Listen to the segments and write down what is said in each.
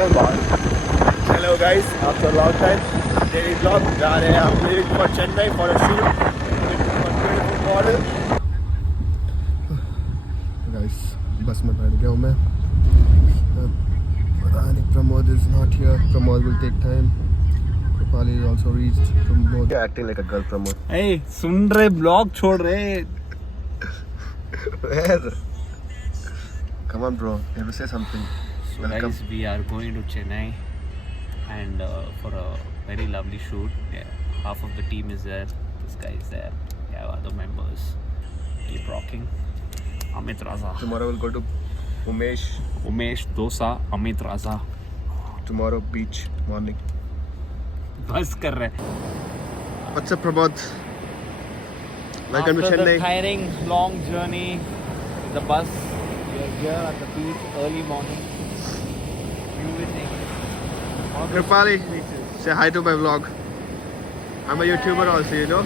Hello guys, after a long time, daily vlog. जा रहे हैं हम leaving for Chennai for a shoot for beautiful model. Guys, बस में बैठ गया हूँ मैं. पता नहीं Pramod is not here. Pramod will take time. Kripali is also reached. Pramod acting like a girl. Pramod. Hey, सुन रहे ब्लॉग छोड़ रहे. Where? Come on, bro. You have to say something. So guys, we are going to Chennai and for a very lovely shoot. Yeah, half of the team is there. This guy is there. We have other members. Keep rocking. Amit Raza. Tomorrow we'll go to Umesh Dosa. Amit Raza. Tomorrow beach morning. बस कर रहे. What's up, Pramod? Welcome to After Chennai. the tiring long journey, the bus. We are here at the beach early morning. Beautiful. Kripali, say hi to my vlog. I'm a YouTuber also, you know.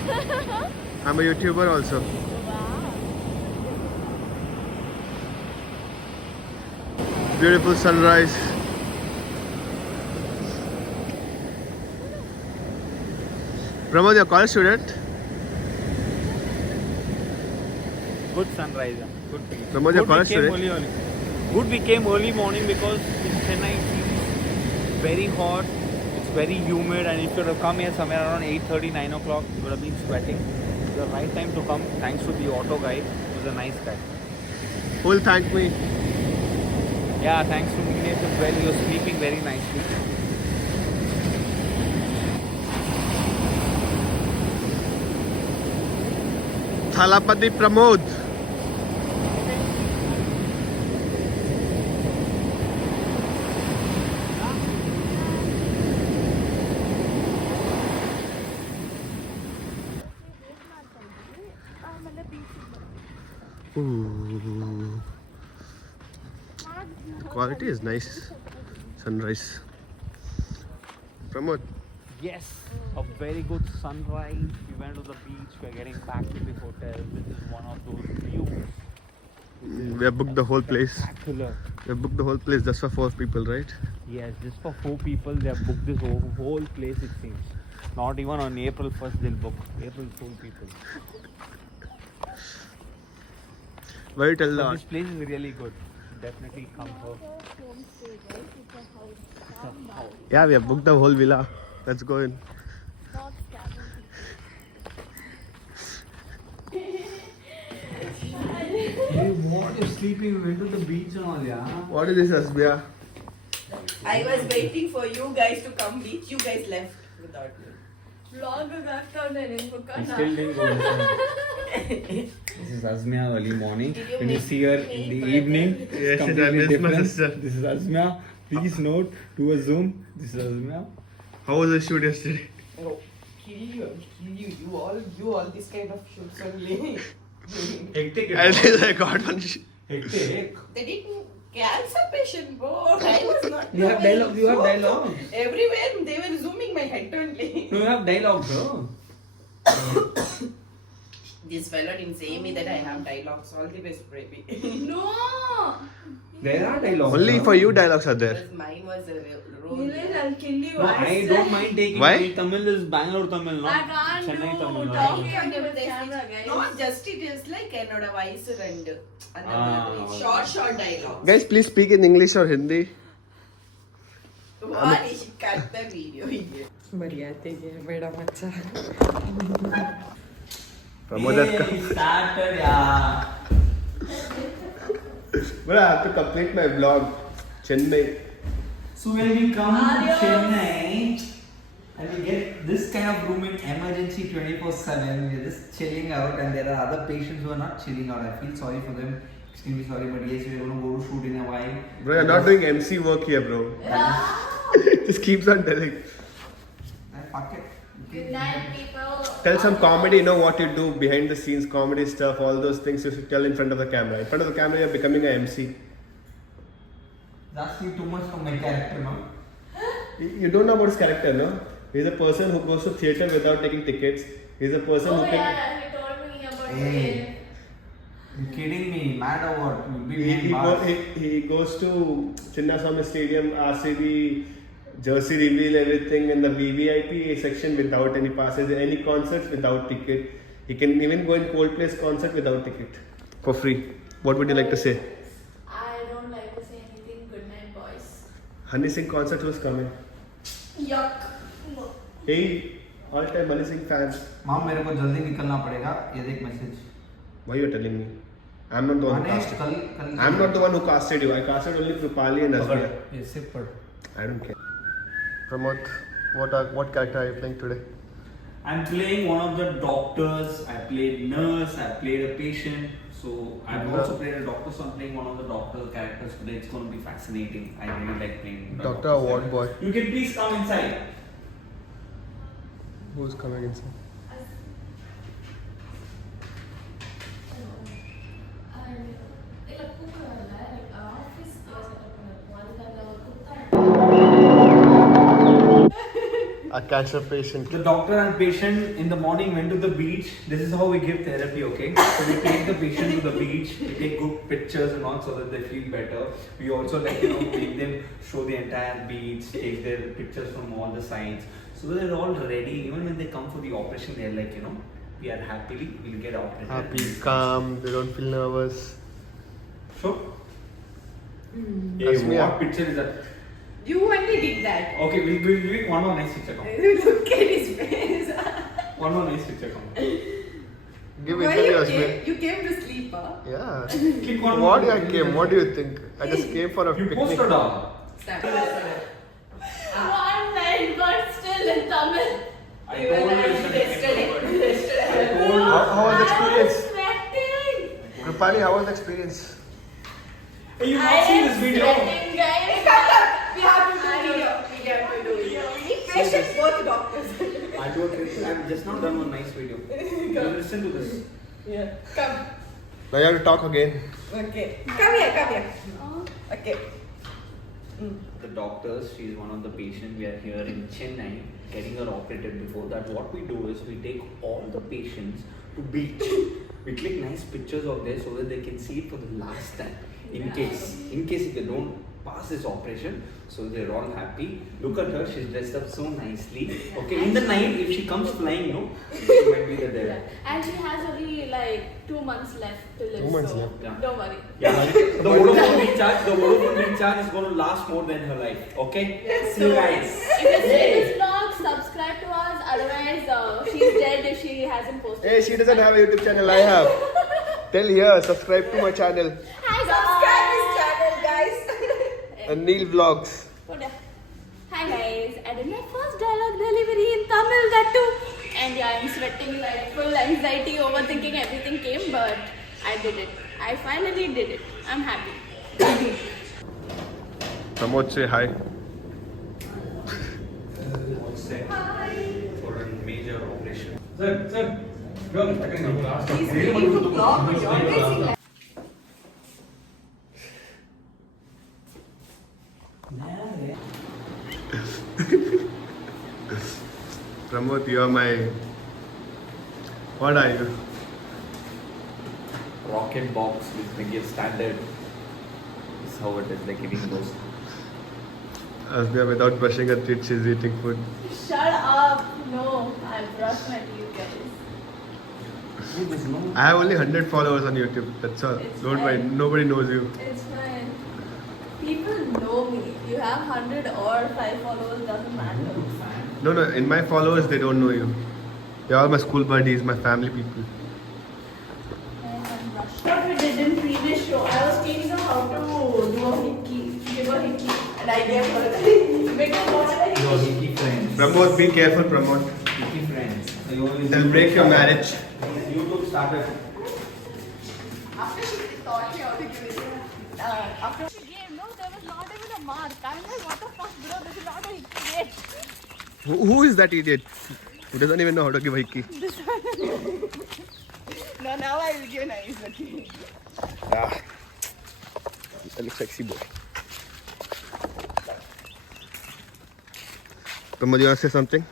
I'm a YouTuber also. Beautiful sunrise. Pramod, you're a college student? Good sunrise. Good. Pramod, you're a college student? Good became early morning because in Chennai it's very hot, it's very humid, and if you would have come here somewhere around 8:30, 9 o'clock, you would have been sweating. It's the right time to come. Thanks to the auto guy, he was a nice guy. Who will thank me? Yeah, thanks to Meenesh as well. He was sleeping very nicely. Thalapati Pramod. Ooh. Quality is nice. Sunrise. Pramod. Yes, a very good sunrise. We went to the beach. We are getting back to the hotel. This is one of those views. We have booked the whole place. Spectacular. We have booked the whole place just for 4 people, right? Yes, just for 4 people, they have booked this whole place, it seems. Not even on April 1st, they'll book. April Fool people. Why you tell But that? this place is really good. Definitely come here. Yeah, we have booked the whole villa. Let's go in. What? You're sleeping? We went to the beach and all, yeah? What is this, Asbia? I was waiting for you guys to come beach. You guys left without me. Vlog Still didn't go. This is Azmia early morning. Did you When you make see her me in the for evening, Yes, it's I completely miss my different. sister. This is Azmia. Please note, do a zoom. This is Azmia. How was the shoot yesterday? Oh, kill you! You all this kind of shoots only. Hectic. I think I got one. Hectic. They didn't cancer patient, bro. I was not. You have dialogue. You have dialogue. Everywhere they were zooming my head only. No, you have dialogue, bro. This fellow didn't say me that I have dialogues. All the best, baby. No! There are dialogues. Only for you dialogues are there. Because mine was a role. Nilesh, I'll kill you. No, I don't mind taking. Why? My Tamil is Bangalore Tamil, I not can't Chennai do Tamil. talking under the camera, guys. Not just it is like என்னோட வயசு ரெண்டு அந்த மாதிரி Ah. short dialogue. Guys, please speak in English or Hindi. Why did she cut the video here? ಮರ್ಯಾದೆಗೆ ಬೇಡ ಮಚ್ಚ. Pramod has come. Started, yeah. But I have to complete my vlog. Chennai. So when we come to Chennai and we get this kind of room in emergency 24/7, we're just chilling out and there are other patients who are not chilling out. I feel sorry for them. Extremely sorry, but yes, we're going to go to shoot in a while. Bro, you're not doing MC work here, bro. Just keeps on telling. Fuck it. Good night, people. Tell some comedy, you know what you do behind the scenes, comedy stuff, all those things you should tell in front of the camera. In front of the camera, you're becoming an MC. That's too much for my character, no? You don't know about his character, no? He's a person who goes to theatre without taking tickets. He's a person Oh who can. yeah, he told me about Hey. it. You kidding me? Mad or what? You'll be He, behind bars. he goes to Chinnaswamy Stadium, RCB, jersey reveal, everything in the VVIP section without any passes, any concerts without ticket. He can even go in Coldplay's concert without ticket. For free. What would you like to say? I don't like to say anything. Good night, boys. Honey Singh concert was coming. Yuck. Hey, all time Honey Singh fans. माम मेरे को जल्दी निकलना पड़ेगा. ये देख message. Why you are telling me? I'm not the one who माने casted. कल I'm not the one who casted you. I casted only Krupali and Asmiya. ऐसे पढ़. I don't care. Pramod, what character are you playing today? I'm playing one of the doctors. I played nurse. I played a patient. So I've also played a doctor. So I'm playing one of the doctor characters today. It's going to be fascinating. I really like playing. the Doctor doctors. Award boy. You can please come inside. Who's coming inside? A cancer patient. The doctor and patient in the morning went to the beach. This is how we give therapy, okay? So we take the patient to the beach, we take good pictures and all so that they feel better. We also make them show the entire beach, take their pictures from all the sides. So they're all ready. Even when they come for the operation, they're like, we are happily, we'll get operated. Happy, calm, they don't feel nervous. Sure. Asmiya. What picture is that? You only did that. Okay, we'll give one more nice picture. Come. Look at his face. One more nice picture. Come. Give Why interviews, you man. came? You came to sleep, huh? Yeah. Click one What more. I came? What do you think? I just came for a You picnic. posted down. Stand. One night, but still in Tamil. I told you Yesterday. I told you. How was the experience? Sweating. Krupali, how was the experience? Hey, you I not seen am this video? sweating, guys. We have to do video. We have to do video. Patients, both doctors. I do a I'm just not done one nice video. You listen to this. Yeah. Come. Now you have to talk again. Okay. Come here. Okay. The doctors, she's one of the patients. We are here in Chennai getting her operated. Before that, what we do is we take all the patients to beach. We click nice pictures of this so that they can see it for the last time. In case if they don't pass this operation, so they're all happy. Look at her, she's dressed up so nicely. Okay, in the night, if she comes flying, she might be the devil. And she has only like 2 months left to live. 2 months so left. Yeah. Don't worry. Yeah, the Vodafone recharge is going to last more than her life. Okay? See you guys. If you see this vlog, subscribe to us. Otherwise, she's dead if she hasn't posted. Hey, she doesn't have a YouTube channel. I have. Tell here, subscribe to my channel. Hi Subscribe his channel, guys. And Neil Vlogs. Hi guys, I did my first dialogue delivery in Tamil, that too. And yeah, I'm sweating like full anxiety, overthinking everything came, but I did it. I finally did it. I'm happy. Pramod, say hi. All set for a major operation. Sir. He's waiting for vlog, but you're always like. Pramod, you are my. What are you? Rocket box with Miguel standard. This is how it is, like eating those. Asmiya, without brushing her teeth, she's eating food. Shut up. No, I brushed my teeth, guys. I have only 100 followers on YouTube. That's all. It's Don't fine. mind. Nobody knows you. It's fine. People know me. You have 100 or 5 followers, doesn't matter. No. In my followers, they don't know you. They're all my school buddies, my family people. What we did in previous show, I was teaching her how to do a hickey, give a hickey, and I gave her the because what Your hickey friends. Pramod, be careful, Pramod. Hickey friends. They'll break your marriage. YouTube started. After she taught me how to give it, after she gave, no, there was not even a mark. I'm like, what the fuck, bro? This is not a hickey yet. Who is that idiot? Who doesn't even know how to give a hickey? No, now I will give nice. Okay. Ah, I look sexy boy. Pramod, you want to say something?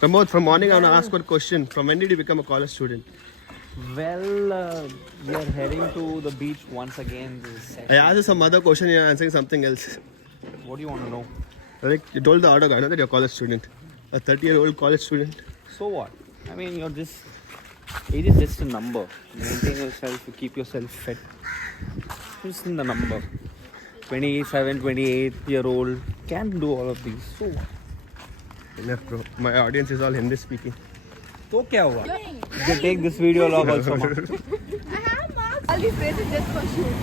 Pramod, from morning I want to ask one question. From when did you become a college student? Well, we are heading to the beach once again. This is I asked you some other question, you're answering something else. what do you want to know? Like you told the auto guy that you're a college student. A 30-year-old college student. So what? I mean, you're just age is just a number. Maintain yourself, you keep yourself fit. Just in the number. 27, 28-year-old can do all of these. So what? Enough, bro. My audience is all Hindi speaking. So क्या हुआ? You can take this video log also. Ma. I have marks. All these places just for shoot.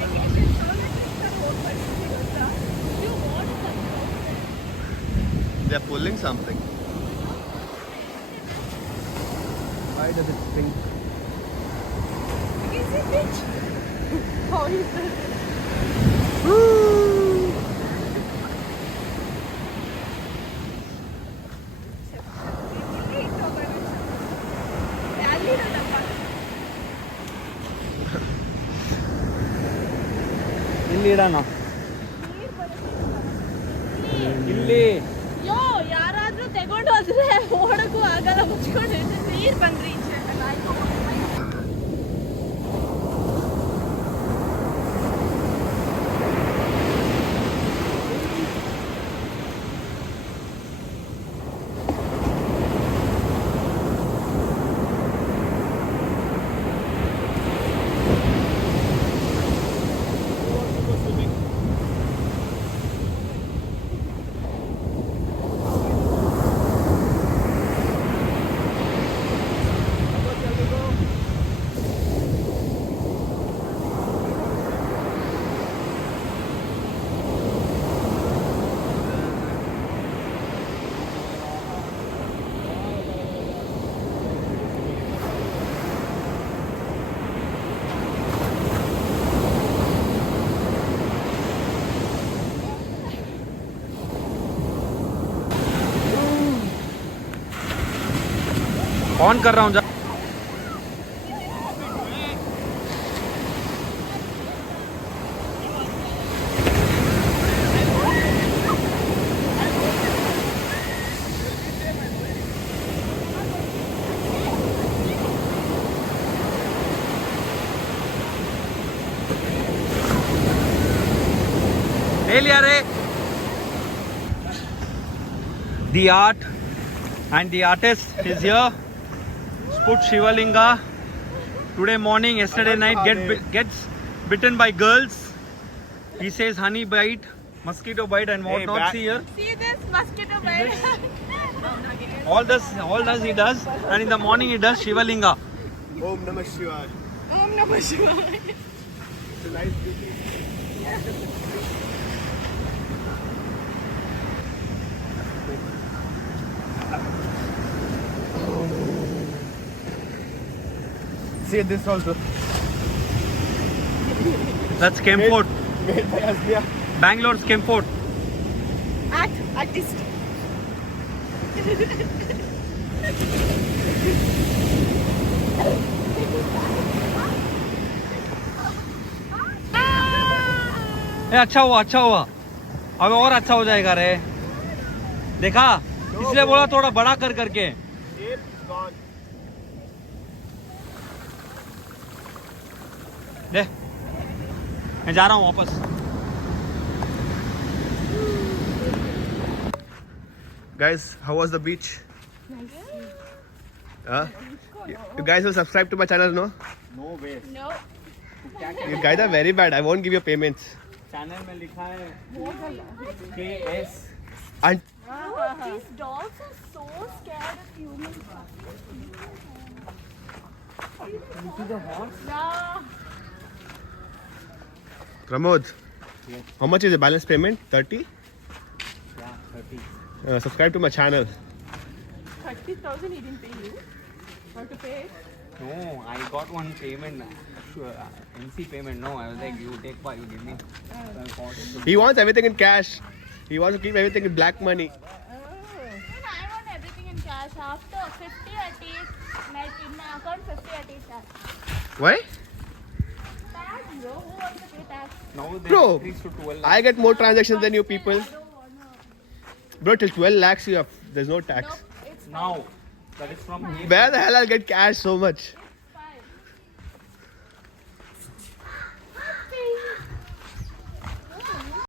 Vacation, so much is the whole person. You want something. They're pulling something. Why does it think? Is it bitch? How is it? ಇಲ್ಲಿ ಇಡೋಣ ಇಲ್ಲಿ ಯೋ ಯಾರಾದ್ರೂ ತಗೊಂಡು ಹೋದ್ರೆ ಓಡಕ್ಕೂ ಆಗಲ್ಲ ಮುಚ್ಕೊಂಡು ನೀರ್ ಬಂದ್ರಿ ಈಚೆ ऑन कर रहा हूँ जा ले लिया रे the art and the artist is here. Put Shivalinga. Today morning, yesterday night, gets bitten by girls. He says honey bite, mosquito bite, and what not. See here. See this mosquito bite. All does he does, and in the morning he does Shivalinga. Om Namah Shivaya. Om Namah Shivaya. It's a nice beauty. See this also. That's Kempfort. Made by Asliya. Bangalore's Kempfort. Artist. अच्छा हुआ अब और अच्छा हो जाएगा रे देखा इसलिए बोला थोड़ा बड़ा कर करके दे मैं जा रहा हूँ वापस Guys, how was the beach? You guys will subscribe to my channel, no? No way No. You guys are very bad. I won't give you payments. Channel में लिखा है KS And These dogs are so scared of humans. Yeah. Pramod, how much is the balance payment? 30? yeah 30 Subscribe to my channel. 30,000 he didn't pay you. How to pay it? no I got one payment MC payment no I was like you take what you give me He wants everything in cash. He wants to keep everything in black money. And I want everything in cash. After 50 at least, like in my account 50 at least tax. Why? Tax, bro. Who wants to pay tax? now they Bro, increased to 12 I get more transactions than you people. I don't wanna. Bro, till 12 lakhs you have. There's no tax. Nope, it's now that is from here Where the hell I'll get cash so much?